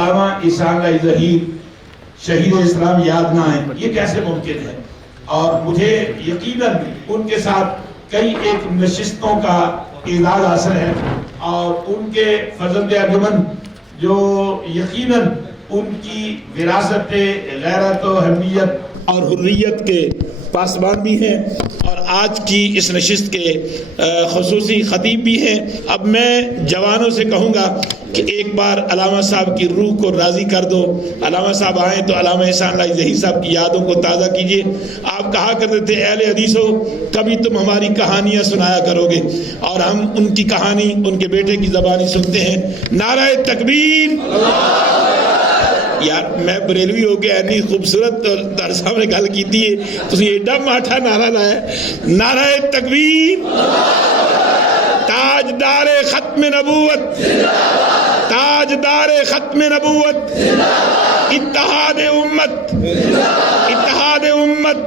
علامہ احسان اللہ ظہیر شہید اسلام یاد نہ آئیں، یہ کیسے ممکن ہے؟ اور مجھے یقیناً ان کے ساتھ کئی ایک نشستوں کا اعزاز حاصل ہے، اور ان کے فرزند انجمن جو یقیناً ان کی وراثت غیرت و حمیت اور حریت کے پاسبان بھی ہیں، اور آج کی اس نشست کے خصوصی خطیب بھی ہیں۔ اب میں جوانوں سے کہوں گا کہ ایک بار علامہ صاحب کی روح کو راضی کر دو، علامہ صاحب آئیں تو علامہ احسان اللہ ظہیر صاحب کی یادوں کو تازہ کیجئے۔ آپ کہا کرتے تھے اہل حدیثو کبھی تم ہماری کہانیاں سنایا کرو گے، اور ہم ان کی کہانی ان کے بیٹے کی زبانی سنتے ہیں۔ نعرہ تکبیر! یار میں بریلوی ہو کے اتنی خوبصورت در صاحب نے گل کی تھی، تسی ایڈا ماٹھا نعرہ لایا، نعرہ تکبیر! تاجدار ختم نبوت، تاجدار ختم نبوت، اتحاد امت، اتحاد امت،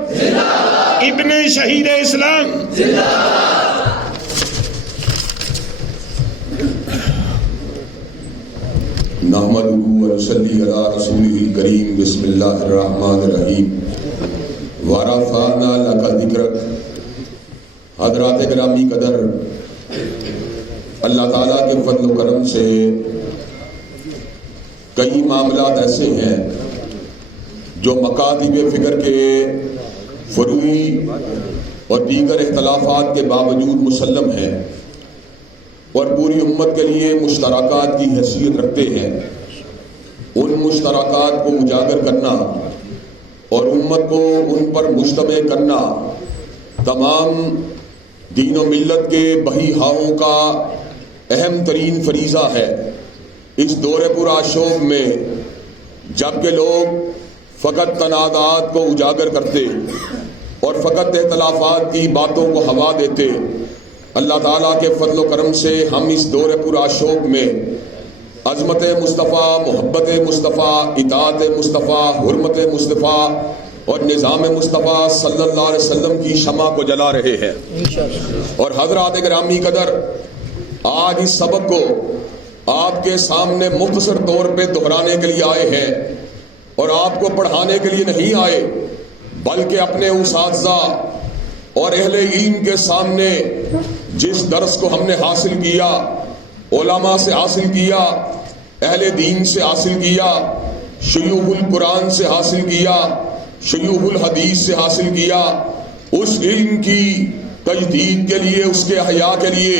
ابن شہید اسلام۔ نحمدہ ونصلی علی رسولہ الکریم، بسم اللہ الرحمن الرحیم۔ ورفعنا لک ذکرک۔ حضرات گرامی قدر، اللہ تعالیٰ کے فضل و کرم سے کئی معاملات ایسے ہیں جو مکاتب فکر کے فروعی اور دیگر اختلافات کے باوجود مسلم ہیں اور پوری امت کے لیے مشترکات کی حیثیت رکھتے ہیں۔ ان مشترکات کو اجاگر کرنا اور امت کو ان پر مجتمع کرنا تمام دین و ملت کے بہیہاؤں کا اہم ترین فریضہ ہے۔ اس دور پرآشوب میں جب کہ لوگ فقط تنازعات کو اجاگر کرتے اور فقط اختلافات کی باتوں کو ہوا دیتے، اللہ تعالیٰ کے فضل و کرم سے ہم اس دور پرآشوب میں عظمت مصطفیٰ، محبت مصطفیٰ، اطاعت مصطفیٰ، حرمت مصطفیٰ اور نظام مصطفیٰ صلی اللہ علیہ وسلم کی شمع کو جلا رہے ہیں۔ اور حضرات گرامی قدر، آج اس سبق کو آپ کے سامنے مختصر طور پہ دہرانے کے لیے آئے ہیں، اور آپ کو پڑھانے کے لیے نہیں آئے، بلکہ اپنے اساتذہ اور اہل علم کے سامنے جس درس کو ہم نے حاصل کیا، علماء سے حاصل کیا، اہل دین سے حاصل کیا، شیوخ القرآن سے حاصل کیا، شیوخ الحدیث سے حاصل کیا، اس علم کی تجدید کے لیے، اس کے احیاء کے لیے،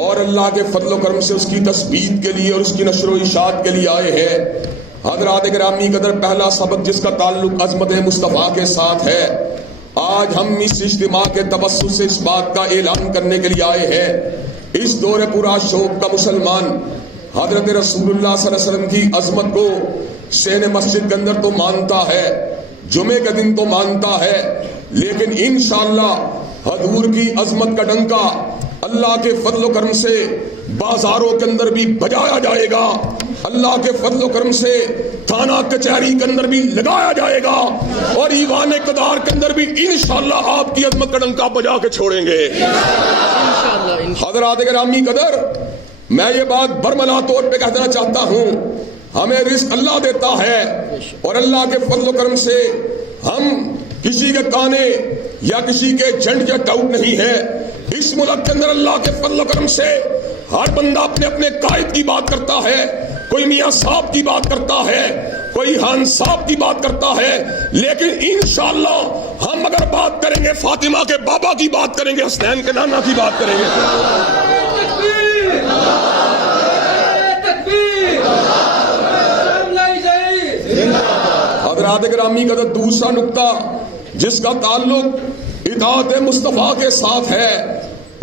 اور اللہ کے فضل و کرم سے اس کی تثبیت کے لیے اور اس کی نشر و اشاعت کے لیے آئے ہیں۔ حضرات گرامی قدر، پہلا سبق جس کا تعلق عظمت مصطفیٰ کے ساتھ ہے، آج ہم اس اجتماع کے توسط سے اس بات کا اعلان کرنے کے لیے آئے ہیں، اس دور پرآشوب کا مسلمان حضرت رسول اللہ صلی اللہ علیہ وسلم کی عظمت کو شین مسجد کے اندر تو مانتا ہے، جمعے کے دن تو مانتا ہے، لیکن انشاءاللہ حضور کی عظمت کا ڈنکا اللہ کے فضل و کرم سے بازاروں کے اندر بھی بجایا جائے گا، اللہ کے فضل و کرم سے تھانہ کچہری کے اندر بھی لگایا جائے گا، اور ایوان اقتدار کے اندر بھی انشاءاللہ آپ کی عظمت کا ڈنکا بجا کے چھوڑیں گے۔ حضرات گرامی قدر، میں یہ بات برملا طور پہ کہنا چاہتا ہوں، ہمیں رزق اللہ دیتا ہے، اور اللہ کے فضل و کرم سے ہم کسی کے کانے یا کسی کے جھنڈ یا ٹاؤٹ نہیں ہے۔ اس ملک کے اندر اللہ کے فضل و کرم سے ہر بندہ اپنے اپنے قائد کی بات کرتا ہے، کوئی میاں صاحب کی بات کرتا ہے، کوئی خان صاحب کی بات کرتا ہے، لیکن انشاءاللہ ہم اگر بات کریں گے فاطمہ کے بابا کی بات کریں گے، حسنین کے نانا کی بات کریں گے۔ حضرات گرامی کا دوسرا نقطہ جس کا تعلق اطاعت مصطفیٰ کے ساتھ ہے،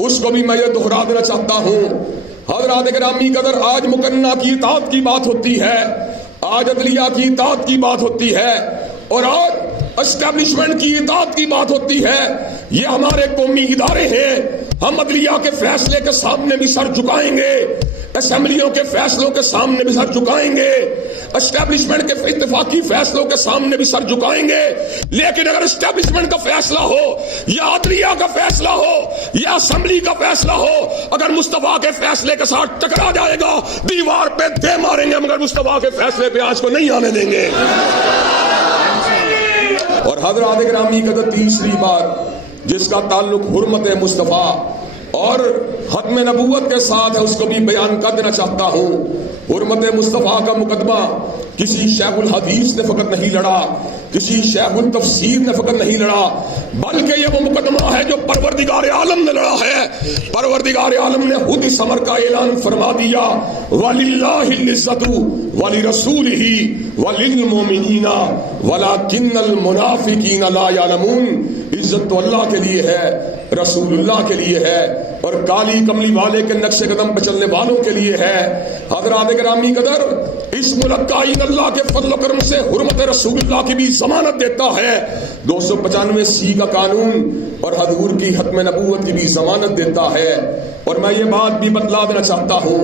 اس کو بھی میں یہ دہرا دینا چاہتا ہوں۔ حضرات گرامی قدر، آج مقننہ کی اطاعت کی بات ہوتی ہے، آج عدلیہ کی اطاعت کی بات ہوتی ہے، اور آج اسٹیبلشمنٹ کی اطاعت کی بات ہوتی ہے۔ یہ ہمارے قومی ادارے ہیں، ہم عدلیہ کے فیصلے کے سامنے بھی سر جھکائیں گے، اسمبلیوں کے فیصلوں کے سامنے بھی سر جھکائیں گے، اسٹیبلشمنٹ کے اتفاقی فیصلوں کے سامنے بھی سر جھکائیں گے، لیکن اگر اسٹیبلشمنٹ کا فیصلہ ہو یا عدلیہ کا فیصلہ ہو یا اسمبلی کا فیصلہ ہو، اگر مصطفیٰ کے فیصلے کے ساتھ ٹکرا جائے گا دیوار پہ دے ماریں گے، مگر مصطفیٰ کے فیصلے پہ آج کو نہیں آنے دیں گے۔ اور حضرات گرامی کا تیسری بات جس کا تعلق حرمت مصطفیٰ اور ختم نبوت کے ساتھ ہے، اس کو بھی بیان کر دینا چاہتا ہوں۔ حرمت مصطفیٰ کا مقدمہ کسی شیخ الحدیث نے فقط نہیں لڑا، کسی شیخ التفسیر نے فقط نہیں لڑا، بلکہ یہ وہ مقدمہ ہے جو پروردگار عالم نے لڑا ہے۔ پروردگار عالم نے خود اس امر کا اعلان فرما دیا، وَلِلَّهِ الْعِزَّةُ وَلِرَسُولِهِ وَلِلْمُؤْمِنِينَ وَلَكِنَّ الْمُنَافِقِينَ لَا يَعْلَمُونَ۔ عزت تو اللہ کے لیے ہے، رسول اللہ کے لیے ہے، اور کالی کملی والے کے نقش قدم پہ چلنے والوں کے لیے ہے۔ حضرات گرامی قدر، اس ملک کا آئین اللہ کے فضل و کرم سے حرمت رسول اللہ کی بھی ضمانت دیتا ہے، 295 کا قانون اور حضور کی ختم نبوت کی بھی ضمانت دیتا ہے۔ اور میں یہ بات بھی بتلا دینا چاہتا ہوں،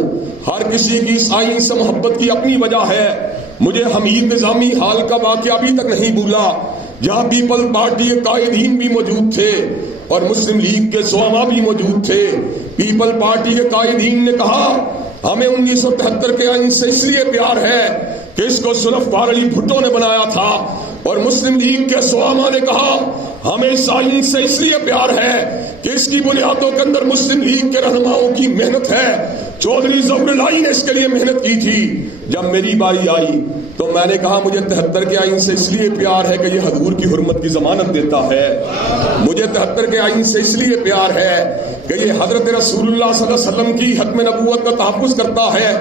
ہر کسی کی اس آئین سے محبت کی اپنی وجہ ہے۔ مجھے حمید نظامی حال کا واقعہ ابھی تک نہیں بھولا، جہاں پیپل پارٹی کے قائدین بھی موجود تھے اور مسلم لیگ کے زعماء بھی موجود تھے۔ پیپل پارٹی کے قائدین نے کہا ہمیں 1973 کے آئین سے اس لیے پیار ہے کہ اس کو ذوالفقار علی بھٹو نے بنایا تھا، اور مسلم لیگ کے زعماء نے کہا ہمیں اس آئین سے اس لیے پیار ہے کہ اس کی بنیادوں کے اندر مسلم لیگ کے رہنماؤں کی محنت ہے۔ چودھری ظفر الہی نے اس کے لیے محنت کی تھی۔ جب میری باری آئی تو میں نے کہا مجھے 73 کے آئین سے اس لیے پیار ہے کہ یہ حضور کی حرمت کی ضمانت دیتا ہے، مجھے 73 کے آئین سے اس لیے پیار ہے کہ یہ حضرت رسول اللہ صلی اللہ علیہ وسلم کی ختم نبوت کا تحفظ کرتا ہے،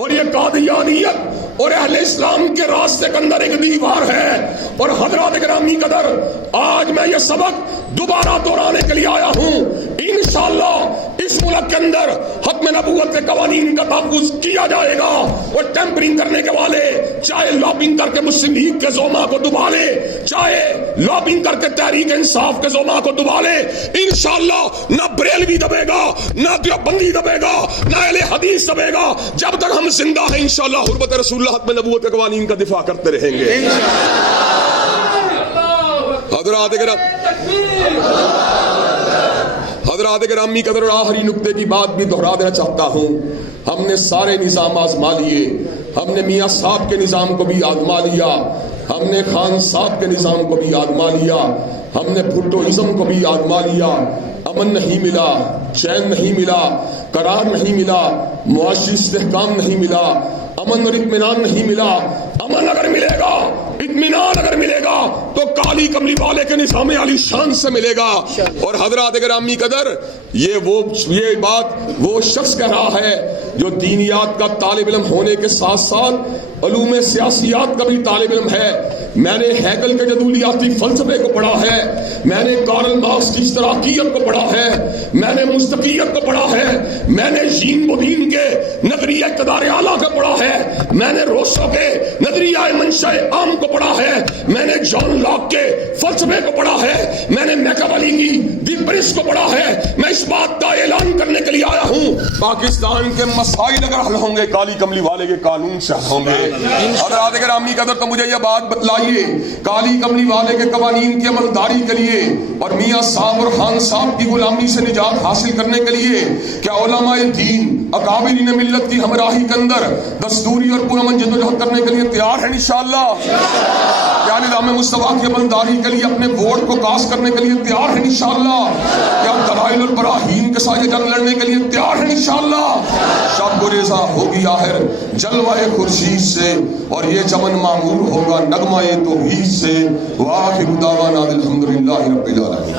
اور یہ قادیانیت اور اہل اسلام کے راستے کے اندر ایک دیوار ہے۔ اور حضرات گرامی قدر، آج میں یہ سبق دوبارہ دہرانے کے لیے آیا ہوں، انشاءاللہ اس ملک کے اندر ختم نبوت کے قوانین کا تحفظ کیا جائے گا، اور ٹیمپرنگ کرنے کے والے چاہے لابنگ کر کے مسلم لیگ کے زعماء کو دبا لے، چاہے لابنگ کر کے تحریک انصاف کے زعماء کو دبا لے، انشاءاللہ نہ بریلوی دبے گا، نہ دیوبندی دبے گا، نہ اہل حدیث دبے گا۔ جب تک ہم زندہ ہیں انشاءاللہ حرمت رسول اللہ ختم نبوت کے قوانین کا دفاع کرتے رہیں گے۔ حضرات گرامی قدر، اور آخری نقطے کی بات بھی دہرا دینا چاہتا ہوں، ہم نے سارے نظام آزما لیے، ہم نے میاں صاحب کے نظام کو بھی آزما لیا، ہم نے خان صاحب کے نظام کو بھی آزما لیا، ہم نے بھٹوازم کو بھی آزما لیا، امن نہیں ملا، چین نہیں ملا، قرار نہیں ملا، معاشی استحکام نہیں ملا، امن اور اطمینان نہیں ملا۔ امن اگر ملے گا، اطمینان اگر ملے گا تو کالی کملی والے کے نظام عالی شان سے ملے گا۔ اور حضرات گرامی قدر، یہ بات وہ شخص کہہ رہا ہے جو دینیات کا طالب علم ہونے کے ساتھ ساتھ علوم سیاسیات کا بھی طالب علم ہے۔ میں نے ہیگل کے جدولیاتی فلسفے کو پڑھا ہے، میں نے کارل مارکس کی اشتراکیت کو پڑھا ہے، میں نے مصداقیت کو پڑھا ہے، میں نے جین بودین کے نظریہ اقتدار اعلیٰ کو پڑھا ہے، میں نے روسو کے نظریہ منشاء عام کو پڑھا ہے، میں نے جان لاک کے فلسفے کو پڑھا ہے، میں نے میکاویلی کی دی پرنس کو پڑھا ہے۔ میں اس بات کا اعلان کرنے کے لیے آیا ہوں، پاکستان کے مسائل اگر حل ہوں گے کالی کملی والے کے قانون سے حل ہوں گے۔ حضرات گرامی قدر، تو مجھے یہ بات بتلائیے، کالی کملی والے کے قوانین کی عملداری کے لیے اور میاں صاحب اور خان صاحب کی غلامی سے نجات حاصل کرنے کے لیے کیا علماء دین اکابرین ملت کی ہمراہی کے اندر دستوری اور پرامن جدوجہد کرنے کے لیے تیار ہیں انشاءاللہ؟ کیا نظام مصطفیٰ کی عملداری کے لیے اپنے ووٹ کو کاسٹ کرنے کے لیے تیار ہیں انشاءاللہ؟ کیا دلائل اور براہین کے ساتھ جنگ لڑنے کے لیے تیار ہیں انشاءاللہ؟ شب گریزہ ہوگی آخر جلوہ خورشید سے، اور یہ چمن معمور ہوگا نغمہ توحید سے۔ وآخر دعوانا الحمدللہ رب العالمین۔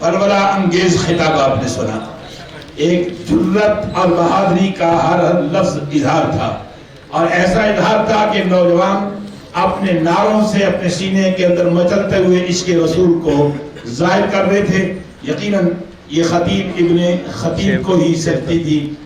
پرورہ انگیز خطاب آپ نے سنا، ایک جرت اور بہادری کا ہر لفظ اظہار تھا، اور ایسا اظہار تھا کہ نوجوان اپنے نعروں سے اپنے سینے کے اندر مچلتے ہوئے عشق رسول کو ظاہر کر رہے تھے۔ یقیناً یہ خطیب ابن خطیب کو ہی سکتی تھی